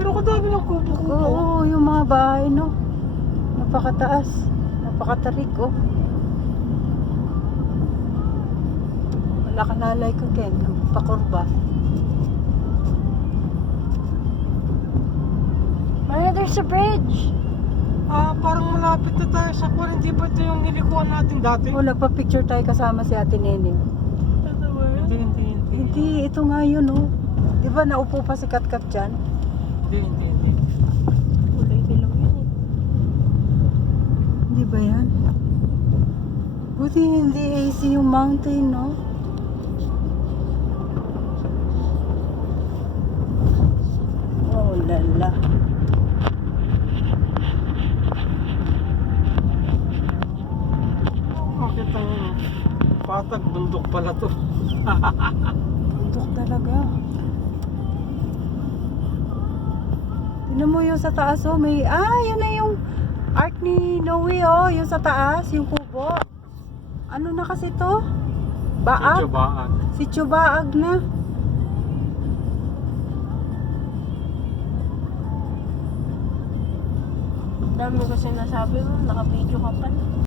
Pero kadami ng kubo-kubo. Oo, yung mga bahay, no? Napakataas. Napakatarik, oh. Wala ka lalay ko, Ken. Pakurba. Mara, there's a bridge. Parang malapit na tayo sa kwan. Hindi ba ito yung nilikuan natin dati? Oh, nagpa-picture tayo kasama si Ate Nene. Hindi. Hindi, ito nga yun, oh. Di ba naupo pa si Katkat dyan? Hindi. Kulay dilaw yun eh. Hindi ba yan? Buti hindi AC yung mountain, no? Oh, lala. Makita nyo. Patag bundok pala to. Bundok talaga. Tignan mo yung sa taas, oh. May, yun na yung art ni Noe, oh. Yung sa taas, yung kubo. Ano na kasi to? Baag? Baag. Si Chubaag na. Dami ko sinasabi mo, naka-video ka pa.